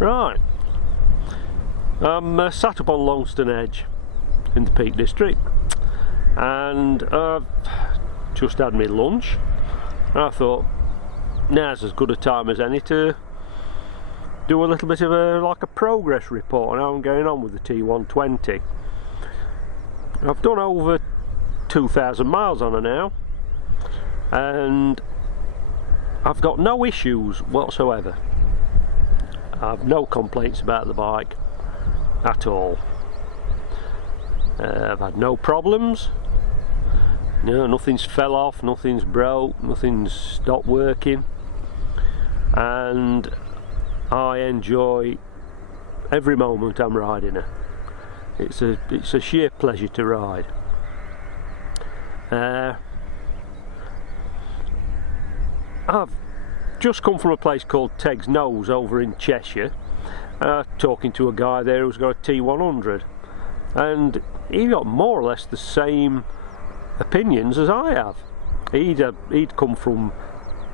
Right, I'm sat up on Longston Edge in the Peak District, and I've just had my lunch. I thought now's as good a time as any to do a little bit of a progress report on how I'm going on with the T120. I've done over 2,000 miles on her now, and I've got no issues whatsoever. I've no complaints about the bike at all. I've had no problems. No, nothing's fell off, nothing's broke, nothing's stopped working, and I enjoy every moment I'm riding her. It's a sheer pleasure to ride. I've just come from a place called Teg's Nose over in Cheshire, talking to a guy there who's got a T100, and he got more or less the same opinions as I have. He'd come from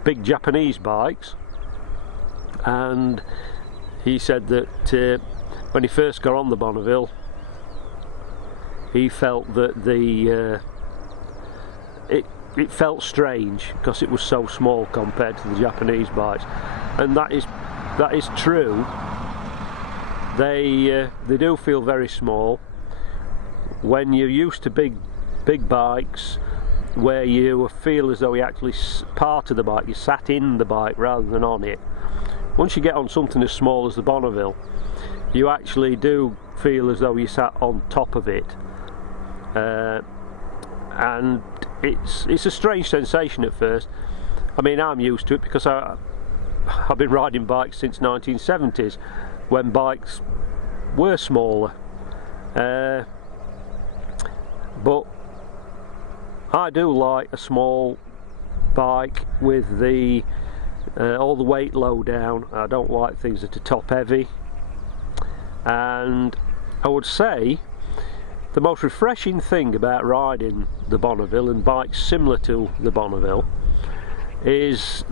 big Japanese bikes, and he said that when he first got on the Bonneville, he felt that it felt strange because it was so small compared to the Japanese bikes, and that is true. They do feel very small when you're used to big bikes, where you feel as though you're actually part of the bike, you sat in the bike rather than on it. Once you get on something as small as the Bonneville, you actually do feel as though you sat on top of it, and it's a strange sensation at first. I mean, I'm used to it because I've been riding bikes since 1970s, when bikes were smaller, but I do like a small bike with all the weight low down. I don't like things that are top heavy, and I would say the most refreshing thing about riding the Bonneville and bikes similar to the Bonneville is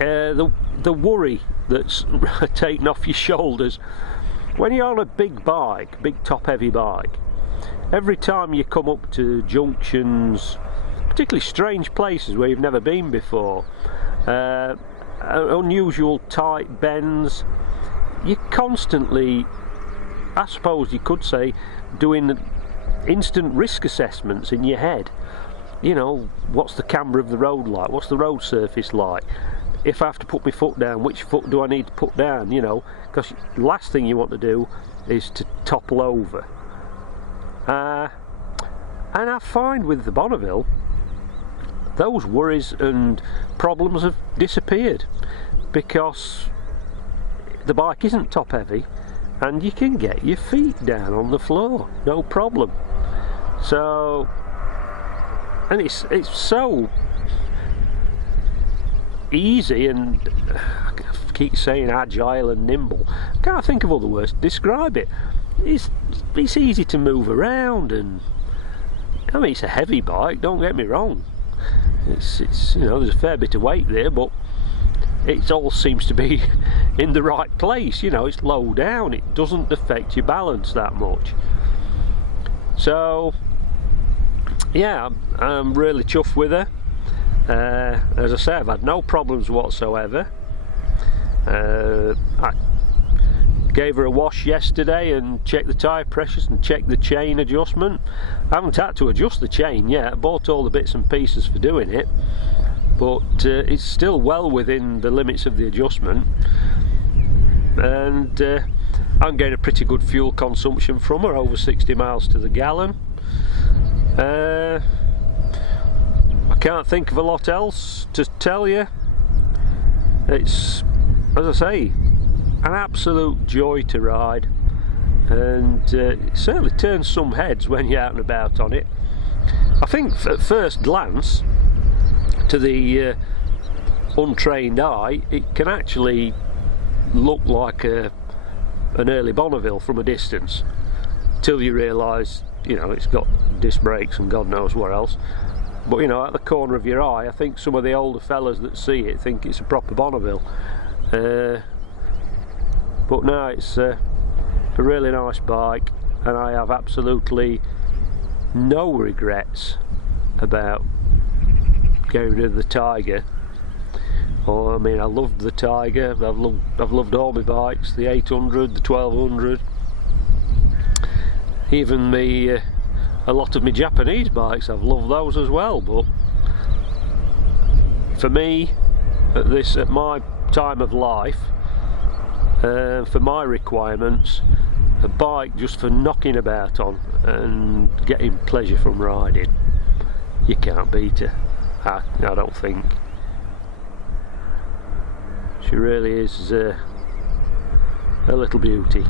the worry that's taken off your shoulders. When you're on a big bike, big top heavy bike, every time you come up to junctions, particularly strange places where you've never been before, unusual tight bends, you're constantly, I suppose you could say, doing instant risk assessments in your head. You know, what's the camber of the road like? What's the road surface like? If I have to put my foot down, which foot do I need to put down? You know, because the last thing you want to do is to topple over. And I find with the Bonneville, those worries and problems have disappeared, because the bike isn't top heavy, and you can get your feet down on the floor, no problem. So, and it's so easy, and I keep saying agile and nimble. I can't think of other words to describe it. It's easy to move around, and I mean, it's a heavy bike, don't get me wrong. It's you know, there's a fair bit of weight there, but it all seems to be in the right place. You know, it's low down, it doesn't affect your balance that much. So yeah, I'm really chuffed with her. As I say, I've had no problems whatsoever. I gave her a wash yesterday and checked the tyre pressures and checked the chain adjustment. I haven't had to adjust the chain yet. I bought all the bits and pieces for doing it, but it's still well within the limits of the adjustment, and I'm getting a pretty good fuel consumption from her, over 60 miles to the gallon. I can't think of a lot else to tell you. It's, as I say, an absolute joy to ride, and it certainly turns some heads when you're out and about on it. I think at first glance, to the untrained eye, it can actually look like an early Bonneville from a distance, till you realise, you know, it's got disc brakes and God knows what else. But you know, at the corner of your eye, I think some of the older fellas that see it think it's a proper Bonneville. But no, it's a really nice bike, and I have absolutely no regrets about getting rid of the Tiger. Oh, I mean, I loved the Tiger. I've loved all my bikes, the 800, the 1200, even a lot of my Japanese bikes. I've loved those as well. But for me, at my time of life, for my requirements, a bike just for knocking about on and getting pleasure from riding, you can't beat her. I don't think. She really is a little beauty.